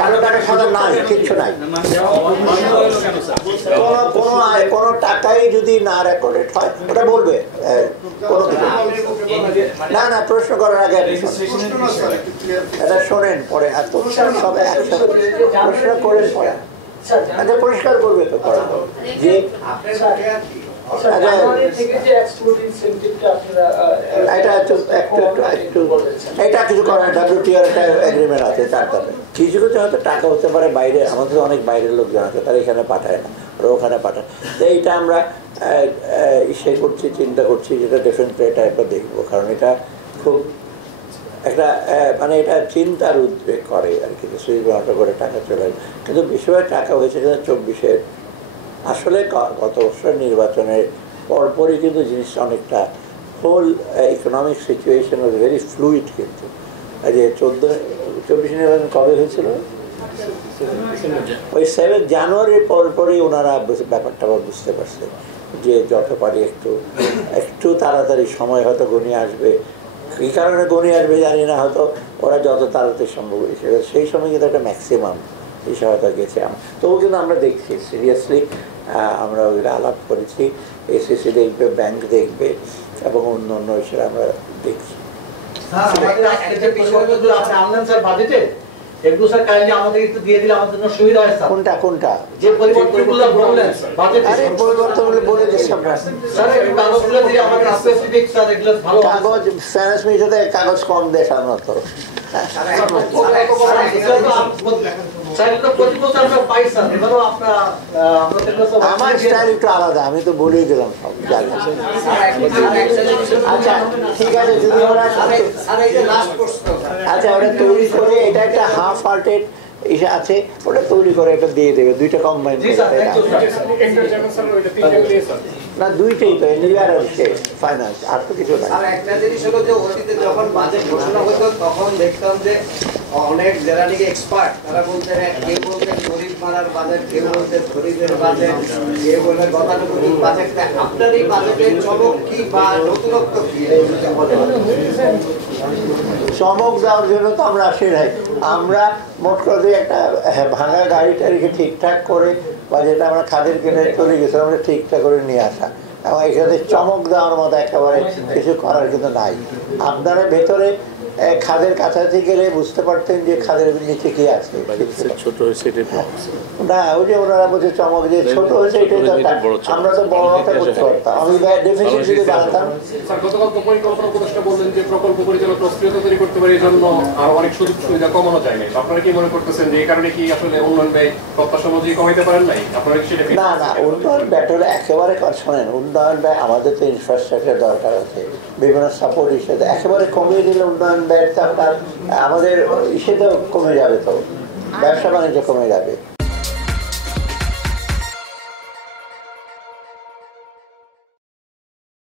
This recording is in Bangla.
কারো টাকা সাদা নাই, কিচ্ছু নাই। কোনো টাকাই যদি না রেকর্ডেড হয় ওটা বলবে কোনো কিছু না। না, প্রশ্ন করার আগে এটা শোনেন পরে, আর তো সব একসাথে প্রশ্ন করেন পরে। আচ্ছা, পরিষ্কার করবে তো পড়া যে এটা কিছু করার WTO একটা এগ্রিমেন্ট আছে, তার তাদের কিছু কিছু হয়তো টাকা হতে পারে বাইরে, আমাদের অনেক বাইরের লোকজন আছে, তারা এখানে পাঠায় না, ওরা ওখানে পাঠায়। তো এইটা আমরা ইসে করছি, চিন্তা করছি, যেটা ডিফেন্স এটা একটা দেখবো, কারণ এটা খুব একটা মানে এটা চিন্তার উদ্বেগ করে আর কি, সুইচ বন্ধ করে টাকা চলে আসবে। কিন্তু বেশিরভাগ টাকা হয়েছে কিন্তু 24-এর, আসলে গত বছর নির্বাচনের পরপরই কিন্তু জিনিসটা অনেকটা whole economic situation was very fluid. কিন্তু যে 24 নির্বাচন কবে হয়েছিল, ওই 7 জানুয়ারির পরপরই ওনারা ব্যাপারটা বুঝতে পারছে যে যত পারি একটু তাড়াতাড়ি সময় হয়তো গনিয়ে আসবে। কী কারণে গনিয়ে আসবে জানি না, হয়তো ওরা যত তাড়াতাড়ি সম্ভব হয়েছে সেই সময় কিন্তু একটা ম্যাক্সিমাম এই সহায়তা গেছে। তবু কিন্তু আমরা দেখছি সিরিয়াসলি, আমরা ওইগুলো আলাপ করেছি, এসএসসি দেখবে, ব্যাংক দেখবে এবং অন্য অন্য হিসেবে আমরা দেখছি। কোনটা কোনটা যে পরিবর্তনগুলো বললেন পরিবর্তনগুলো বলে দিচ্ছি আমরা। কাগজ ফাইন্যান্স মিনিস্টার কাগজ কম দেয় সাধারণত। আমার স্টাইল একটু আলাদা, আমি তো বলেই দিলাম সব জানি। আচ্ছা ঠিক আছে, যদি ওরা আচ্ছা ওটা তৈরি করে, এটা একটা হাফ হার্টেড ইসে আছে, ওটা তৈরি করে এটা দিয়ে দেবে, দুইটা কম্বাইন করে। না দুইটাই তো, এনজিআর আর ফাইন্যান্স, আর তো কিছু না। আর একটা জিনিস হলো যে অতীতে যখন বাজেট ঘোষণা হতো তখন দেখতাম যে অনেক যারা নাকি এক্সপার্ট তারা বলতেন, কেউ বলতেন গরিব মারার বাজেট, কেউ বলতেন গরিবের বাজেট, কেউ বলতেন গতানুগতিক বাজেট। আপনার এই বাজেটের চমক কি বা নতুনত্ব কি? চমক দেওয়ার জন্য তো আমরা আসি নাই, আমরা মোট কথা একটা ভাঙা গাড়ি টাড়িকে ঠিকঠাক করে বা যেটা আমরা খাদের কিনে চলে গেছিলাম আমরা ঠিকঠাক করে নিয়ে আসা, এবং এখানে চমক দেওয়ার মতো একেবারে কিছু করার কিন্তু নাই। আপনারা ভেতরে খাদের কাছাকাছি গেলে বুঝতে পারতেন যে খাদের নিচে কি আছে। ছোট হয়েছে না, ওই যে ওনারা বলছে চমক যে ছোট হয়েছে, এটাই আমরা তো বড়টা করতে পারতাম। আমি ডেফিসিট যদি বাড়াতাম। গতকাল তো পরিকল্পনা উপদেষ্টা বললেন যে প্রকল্প পরিচালক অস্থিরতা তৈরি করতে পারে, এই জন্য আরো অনেক সুযোগ সুবিধা কমানো যায় না। আপনারা কি মনে করতেছেন যে এই কারণে কি আসলে উন্নয়ন ব্যয় প্রত্যাশা অনুযায়ী কমাইতে পারেন নাই? আপনারা কি সেটা? না না, উন্নয়ন ব্যয়টা একেবারে শোনেন, উন্নয়ন ব্যয় আমাদের তো ইনফ্রাস্ট্রাকচার দরকার আছে, বিভিন্ন সাপোর্ট হিসেবে একেবারে কমিয়ে দিলে উন্নয়ন ব্যয়টা আমাদের ইসেতেও কমে যাবে, তো ব্যবসা বাণিজ্য কমে যাবে।